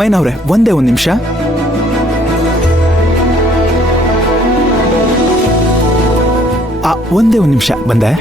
ಮೈನವ್ರೆ ಒಂದೇ ಒಂದು ನಿಮಿಷ. ಒಂದೇ ಒಂದು ನಿಮಿಷ ಬಂದೆ.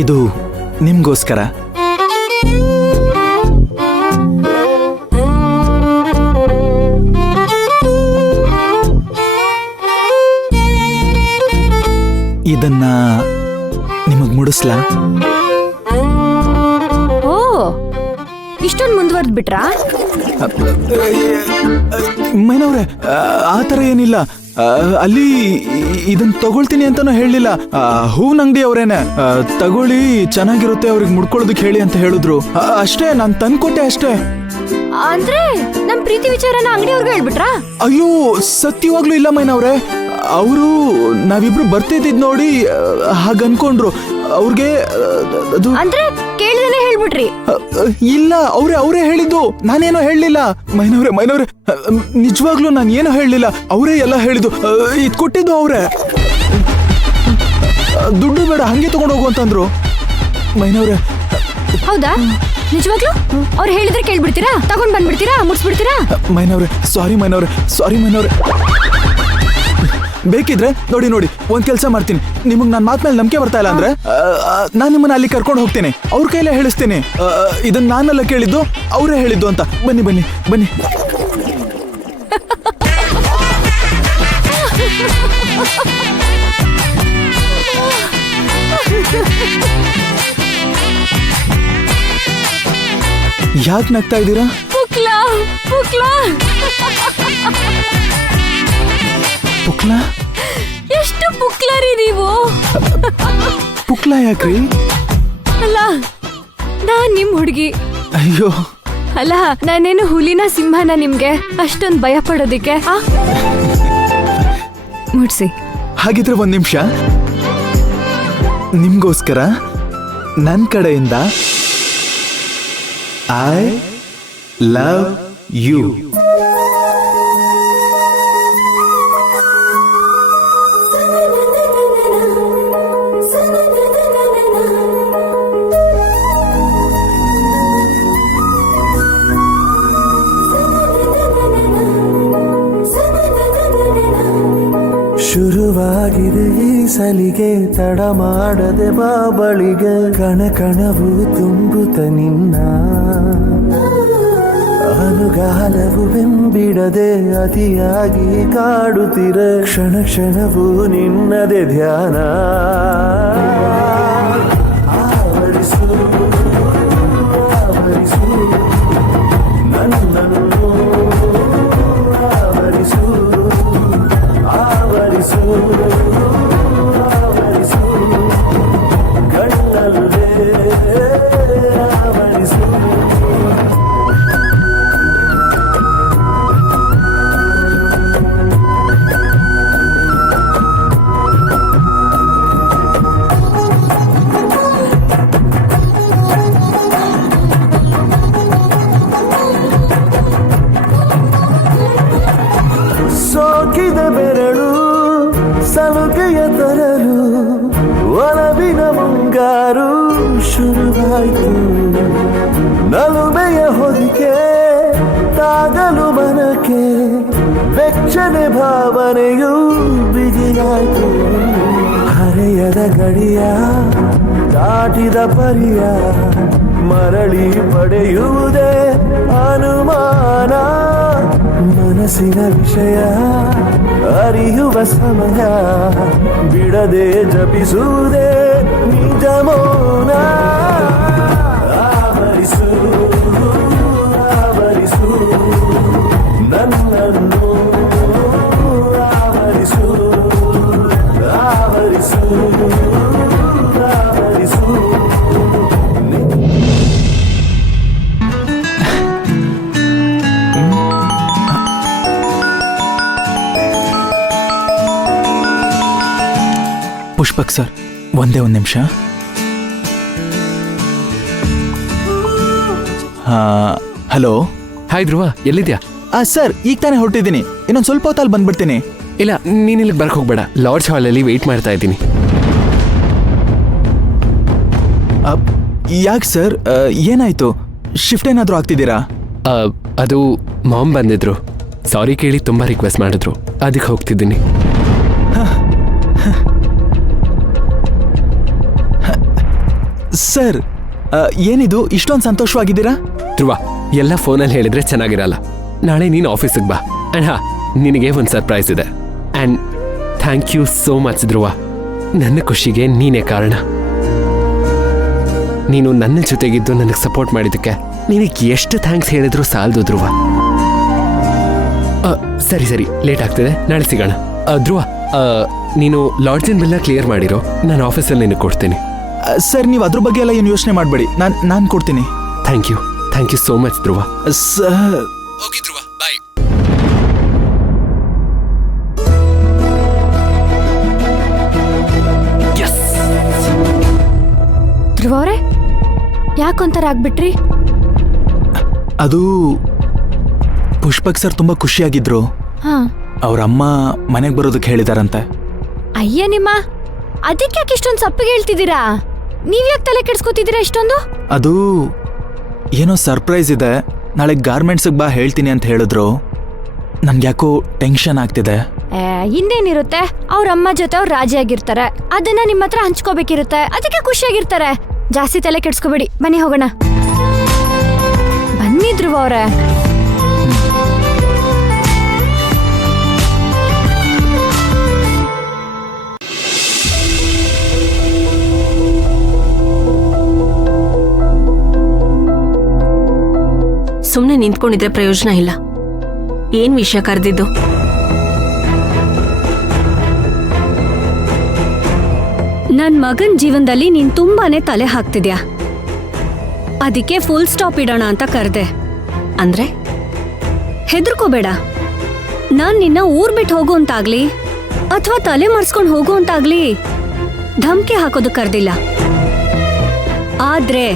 ಇದು ನಿಮ್ಗೋಸ್ಕರ. ಇದನ್ನ ನಿಮಗ್ ಮುಡಿಸ್ಲಾ? ಓ, ಇಷ್ಟೊಂದು ಮುಂದುವರೆದ್ ಬಿಟ್ರಾ? ಮೈನವ್ರೆ, ಆ ಥರ ಏನಿಲ್ಲ. ಅಲ್ಲಿ ಇದನ್ನ ತಗೊಳ್ತೀನಿ ಅಂತಾನು ಹೇಳಲಿಲ್ಲ. ಹೂವಿನ ಅಂಗಡಿ ಅವ್ರೇನೆ ತಗೊಳ್ಳಿ, ಚೆನ್ನಾಗಿರುತ್ತೆ, ಅವ್ರಿಗೆ ಮುಡ್ಕೊಳ್ಳೋದಕ್ಕೆ ಹೇಳಿ ಅಂತ ಹೇಳಿದ್ರು ಅಷ್ಟೇ. ನಾನು ತಂದ್ಕೊಟ್ಟೆ ಅಷ್ಟೇ. ಅಂದ್ರೆ ನಮ್ ಪ್ರೀತಿ ವಿಚಾರನ ಅಂಗಡಿಯವ್ರಿಗೆ ಹೇಳ್ಬಿಟ್ರಾ? ಅಯ್ಯೋ, ಸತ್ಯವಾಗ್ಲೂ ಇಲ್ಲ ಮೈನವ್ರೆ. ಅವರು ನಾವಿಬ್ರು ಬರ್ತಿದ್ದಿದ್ ನೋಡಿ ಹಾಗನ್ಕೊಂಡ್ರು. ಅವ್ರಿಗೆ ಅದು ಅಂದ್ರೆ ಕೇಳಿದೇನೆ ಹೇಳ್ಬಿಟ್ರಿ? ಇಲ್ಲ, ಅವರೇ ಹೇಳಿದ್ದು, ನಾನೇನೋ ಹೇಳಲಿಲ್ಲ. ಮೈನವ್ರೆ ನಿಜವಾಗ್ಲೂ ನಾನು ಏನೋ ಹೇಳಲಿಲ್ಲ. ಅವರೇ ಎಲ್ಲ ಹೇಳಿದ್ದು. ಇದು ಕೊಟ್ಟಿದ್ದು ಅವರೇ. ದುಡ್ಡು ಬೇಡ, ಹಂಗೆ ತಗೊಂಡು ಹೋಗು ಅಂತಂದ್ರು. ಮೈನವ್ರೆ, ಹೌದಾ? ನಿಜವಾಗ್ಲೂ ಅವ್ರು ಹೇಳಿದ್ರೆ ಕೇಳ್ಬಿಡ್ತೀರಾ? ತಗೊಂಡ್ ಬಂದ್ಬಿಡ್ತೀರಾ? ಮುಟ್ಸ್ಬಿಡ್ತೀರಾ? ಮೈನವ್ರೆ ಸಾರಿ ಮೈನವ್ರೆ. ಬೇಕಿದ್ರೆ ನೋಡಿ ಒಂದ್ ಕೆಲಸ ಮಾಡ್ತೀನಿ. ನಿಮಗ್ ನನ್ನ ಮಾತ್ ಮೇಲೆ ನಂಬಿಕೆ ಬರ್ತಾ ಇಲ್ಲ ಅಂದ್ರೆ ನಾನು ನಿಮ್ಮನ್ನ ಅಲ್ಲಿ ಕರ್ಕೊಂಡು ಹೋಗ್ತೇನೆ. ಅವ್ರ ಕೈಲೇ ಹೇಳಿಸ್ತೀನಿ ಇದನ್ನ ನಾನೆಲ್ಲ ಕೇಳಿದ್ದು, ಅವರೇ ಹೇಳಿದ್ದು ಅಂತ. ಬನ್ನಿ. ಯಾಕೆ ನಗ್ತಾ ಇದ್ದೀರಾ? ಪುಕ್ಲಾ? ಎಷ್ಟು ಪುಕ್ಲಾರಿ ನೀವು? ಪುಕ್ಲಾ ಯಾಕ್ರಿ? ಅಲ್ಲ, ನಾನ್ ನಿಮ್ ಹುಡುಗಿ. ಅಯ್ಯೋ, ಅಲ್ಲ, ನಾನೇನು ಹುಲಿನ ಸಿಂಹನ ನಿಮ್ಗೆ ಅಷ್ಟೊಂದು ಭಯ ಪಡೋದಿಕ್ಕೆ? ಮುಡ್ಸಿ. ಹಾಗಿದ್ರೆ ಒಂದ್ ನಿಮಿಷ. ನಿಮ್ಗೋಸ್ಕರ ನನ್ನ ಕಡೆಯಿಂದ ಐ ಲವ್ ಯು. ಶುರುವಾಗಿದೆ ಈ ಸಲಿಗೆ, ತಡ ಮಾಡದೆ ಬಾಬಳಿಗೆ, ಕಣಕಣವು ತುಂಬುತ್ತ ನಿನ್ನ ಅನುಗಾಲವು ಬೆಂಬಿಡದೆ ಅತಿಯಾಗಿ ಕಾಡುತ್ತಿರೆ, ಕ್ಷಣವೂ ನಿನ್ನದೆ ಧ್ಯಾನ. ಆವರಿಸು ನನ್ನನ್ನು, ಆವರಿಸು ಕಣ್ಣಲ್ಲೇ ಆವರಿಸು. ಸೋಕಿದ ಬೆರಳು ಸಲುಗೆಯ ತರಲು, ಒಲವಿನ ಮುಂಗಾರು ಶುರುವಾಯಿತು. ನಲುಮೆಯ ಹೊದಿಕೆ ತಾಗಲು ಮನಕ್ಕೆ, ಬೆಚ್ಚನೆ ಭಾವನೆಯು ಬಿಗಿಯಾಯಿತು. ಹರೆಯದ ಗಡಿಯ ದಾಟಿದ ಪರಿಯ ಮರಳಿ ಪಡೆಯುವುದೇ ಅನುಮಾನ. ಮನಸ್ಸಿನ ವಿಷಯ ಅರಿಯುವ ಸಮಯ ಬಿಡದೆ ಜಪಿಸುವುದೇ ನಿಜ ಮೌನ ಆವರಿಸು ಆವರಿಸು ನನ್ನನ್ನು ಆವರಿಸು ಆವರಿಸು ಆವರಿಸು ಪುಷ್ಪಕ್ ಸರ್, ಒಂದೇ ಒಂದು ನಿಮಿಷ. ಹಲೋ. ಹಾಯ್ ಧ್ರುವ, ಎಲ್ಲಿದ್ಯಾ? ಸರ್, ಈಗ ತಾನೇ ಹೊರಟಿದ್ದೀನಿ. ಇನ್ನೊಂದು ಸ್ವಲ್ಪ ಹೊತ್ತಲ್ಲಿ ಬಂದ್ಬಿಡ್ತೀನಿ. ಇಲ್ಲ, ನೀನ್ ಇಲ್ಲಿಗೆ ಬರಕ್ ಹೋಗ್ಬೇಡ. ಲಾರ್ಡ್ಸ್ ಹಾಲಲ್ಲಿ ವೆಯ್ಟ್ ಮಾಡ್ತಾ ಇದ್ದೀನಿ. ಯಾಕೆ ಸರ್, ಏನಾಯ್ತು? ಶಿಫ್ಟ್ ಏನಾದರೂ ಆಗ್ತಿದ್ದೀರಾ? ಅದು ಮಾಮ್ ಬಂದಿದ್ರು, ಸಾರಿ ಕೇಳಿ ತುಂಬಾ ರಿಕ್ವೆಸ್ಟ್ ಮಾಡಿದ್ರು, ಅದಕ್ಕೆ ಹೋಗ್ತಿದ್ದೀನಿ. ಸರ್, ಏನಿದು ಇಷ್ಟೊಂದು ಸಂತೋಷವಾಗಿದ್ದೀರಾ? ಧ್ರುವ, ಎಲ್ಲ ಫೋನಲ್ಲಿ ಹೇಳಿದ್ರೆ ಚೆನ್ನಾಗಿರಲ್ಲ. ನಾಳೆ ನೀನು ಆಫೀಸಿಗೆ ಬಾ. ಅಂಡ್ ಹಾ, ನಿನಗೆ ಒಂದು ಸರ್ಪ್ರೈಸ್ ಇದೆ. And thank you so much Dhruva. ನನ್ನ ಖುಷಿಗೆ ನೀನೇ ಕಾರಣ. ನೀನು ನನ್ನ ಜೊತೆಗಿದ್ದು ನನಗೆ ಸಪೋರ್ಟ್ ಮಾಡಿದ್ದಕ್ಕೆ ನಿನಗೆ ಎಷ್ಟು ಥ್ಯಾಂಕ್ಸ್ ಹೇಳಿದ್ರು ಸಾಲದು ಧ್ರುವ. ಸರಿ ಸರಿ, ಲೇಟ್ ಆಗ್ತಿದೆ, ನಾಳೆ ಸಿಗೋಣ. ಧ್ರುವ, ನೀನು ಲಾಡ್ಜಿನ ಬಿಲ್ನ ಕ್ಲಿಯರ್ ಮಾಡಿರೋ, ನಾನು ಆಫೀಸಲ್ಲಿ ನಿನಗೆ ಕೊಡ್ತೀನಿ. ಸರ್, ನೀವು ಅದ್ರ ಬಗ್ಗೆ ಎಲ್ಲ ಏನು ಯೋಚನೆ ಮಾಡಬೇಡಿ, ನಾನು ಕೊಡ್ತೀನಿ. Thank you so much Dhruva. Sir, okay Dhruva, bye. Dhruva ಅವರೇ, ಯಾಕೊಂಥರ ಆಗ್ಬಿಟ್ರಿ? ಅದು ಪುಷ್ಪಕ್ ಸರ್ ತುಂಬಾ ಖುಷಿಯಾಗಿದ್ರು. ಹಾ, ಅವ್ರ ಅಮ್ಮ ಮನೆಗೆ ಬರೋದಕ್ಕೆ ಹೇಳಿದಾರಂತೆ. ಅಯ್ಯ ನಿಮ್ಮ, ಅದಕ್ಕೆ ಯಾಕೆ ಇಷ್ಟೊಂದು ಸಪ್ಪಿಗೆ ಹೇಳ್ತಿದ್ದೀರಾ? ನೀವ್ಯಾಕೆ ತಲೆ ಕೆಡ್ಸ್ಕೊತಿದ್ದೀರಾ ಇಷ್ಟೊಂದು? ಅದು ಏನೋ ಸರ್ಪ್ರೈಸ್ ಇದೆ, ನಾಳೆ ಗಾರ್ಮೆಂಟ್ಸ್ಗೆ ಬಾ ಹೇಳ್ತೀನಿ ಅಂತ ಹೇಳಿದ್ರು. ನನ್ಗ್ಯಾಕೋ ಟೆನ್ಷನ್ ಆಗ್ತಿದೆ. ಹಿಂದೇನಿರುತ್ತೆ, ಅವ್ರ ಅಮ್ಮ ಜೊತೆ ಅವ್ರು ರಾಜಿ ಆಗಿರ್ತಾರೆ, ಅದನ್ನ ನಿಮ್ಮ ಹತ್ರ ಹಂಚ್ಕೋಬೇಕಿರುತ್ತೆ, ಅದಕ್ಕೆ ಖುಷಿಯಾಗಿರ್ತಾರೆ. ಜಾಸ್ತಿ ತಲೆ ಕೆಡ್ಸ್ಕೋಬೇಡಿ, ಬನ್ನಿ ಹೋಗೋಣ. ಬನ್ನಿ ಧ್ರುವ ಅವ್ರೆ. ಸುಮ್ಮನೆ ನಿಂತ್ಕೊಂಡಿದ್ರೆ ಪ್ರಯೋಜನ ಇಲ್ಲ. ಏನ್ ವಿಷಯ ಕರೆದಿದ್ದು? ನನ್ ಮಗನ್ ಜೀವನದಲ್ಲಿ ನೀನ್ ತುಂಬಾನೇ ತಲೆ ಹಾಕ್ತಿದ್ಯಾ, ಅದಕ್ಕೆ ಫುಲ್ ಸ್ಟಾಪ್ ಇಡೋಣ ಅಂತ ಕರೆದೆ. ಅಂದ್ರೆ ಹೆದರ್ಕೋಬೇಡ. ನಾನ್ ನಿನ್ನ ಊರ್ ಬಿಟ್ಟು ಹೋಗು ಅಂತಾಗ್ಲಿ ಅಥವಾ ತಲೆ ಮರ್ಸ್ಕೊಂಡ್ ಹೋಗು ಅಂತಾಗ್ಲಿ ಧಮ್ಕಿ ಹಾಕೋದು ಕರ್ದಿಲ್ಲ. ಆದ್ರೆ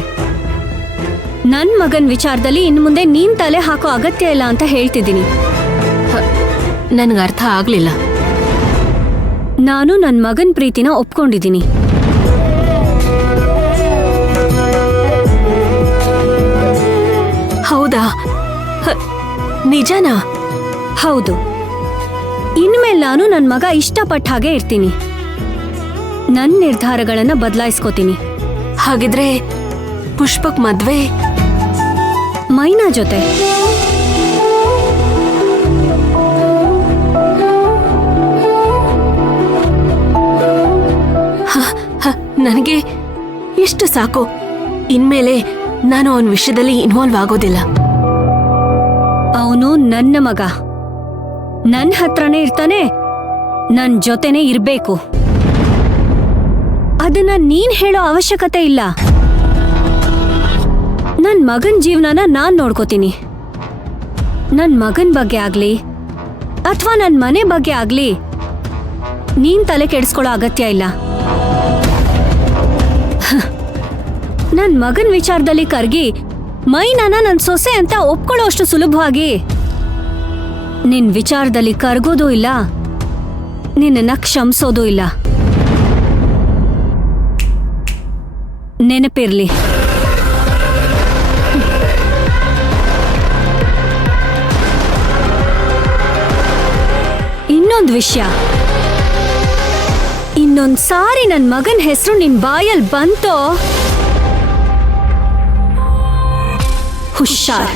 ನನ್ ಮಗನ್ ವಿಚಾರದಲ್ಲಿ ಇನ್ ಮುಂದೆ ನೀನ್ ತಲೆ ಹಾಕೋ ಅಗತ್ಯ ಇಲ್ಲ ಅಂತ ಹೇಳ್ತಿದ್ದೀನಿ. ನನ್ಗೆ ಅರ್ಥ ಆಗ್ಲಿಲ್ಲ. ನಾನು ನನ್ ಮಗನ್ ಪ್ರೀತಿನ ಒಪ್ಕೊಂಡಿದ್ದೀನಿ. ಹೌದಾ? ನಿಜನಾ? ಹೌದು. ಇನ್ಮೇಲೆ ನಾನು ನನ್ ಮಗ ಇಷ್ಟಪಟ್ಟ ಹಾಗೆ ಇರ್ತೀನಿ. ನನ್ ನಿರ್ಧಾರಗಳನ್ನ ಬದಲಾಯಿಸ್ಕೋತೀನಿ. ಹಾಗಿದ್ರೆ ಪುಷ್ಪಕ್ ಮದ್ವೆ ಮೈನಾ ಜೊತೆ. ನನಗೆ ಇಷ್ಟು ಸಾಕು. ಇನ್ಮೇಲೆ ನಾನು ಅವನ ವಿಷಯದಲ್ಲಿ ಇನ್ವಾಲ್ವ್ ಆಗೋದಿಲ್ಲ. ಅವನು ನನ್ನ ಮಗ, ನನ್ನ ಹತ್ರನೇ ಇರ್ತಾನೆ, ನನ್ ಜೊತೆನೇ ಇರ್ಬೇಕು. ಅದನ್ನ ನೀನ್ ಹೇಳೋ ಅವಶ್ಯಕತೆ ಇಲ್ಲ. ನನ್ ಮಗನ್ ಜೀವನನ ನಾನ್ ನೋಡ್ಕೋತೀನಿ. ನನ್ ಮಗನ್ ಬಗ್ಗೆ ಆಗ್ಲಿ ಅಥವಾ ನನ್ ಮನೆ ಬಗ್ಗೆ ಆಗ್ಲಿ ನೀನ್ ತಲೆ ಕೆಡಿಸ್ಕೊಳ್ಳೋ ಅಗತ್ಯ ಇಲ್ಲ. ನನ್ ಮಗನ್ ವಿಚಾರದಲ್ಲಿ ಕರ್ಗಿ ಮೈನಾನ ನನ್ ಸೊಸೆ ಅಂತ ಒಪ್ಕೊಳ್ಳೋ ಅಷ್ಟು ಸುಲಭವಾಗಿ ನಿನ್ ವಿಚಾರದಲ್ಲಿ ಕರ್ಗೋದೂ ಇಲ್ಲ, ನಿನ್ನ ಕ್ಷಮಿಸೋದೂ ಇಲ್ಲ. ನೆನಪಿರ್ಲಿ. ಇನ್ನೊಂದು ವಿಷಯ, ಇನ್ನೊಂದ್ ಸಾರಿ ನನ್ ಮಗನ್ ಹೆಸರು ನಿನ್ ಬಾಯಲ್ಲಿ ಬಂತೋ ಹುಷಾರ್.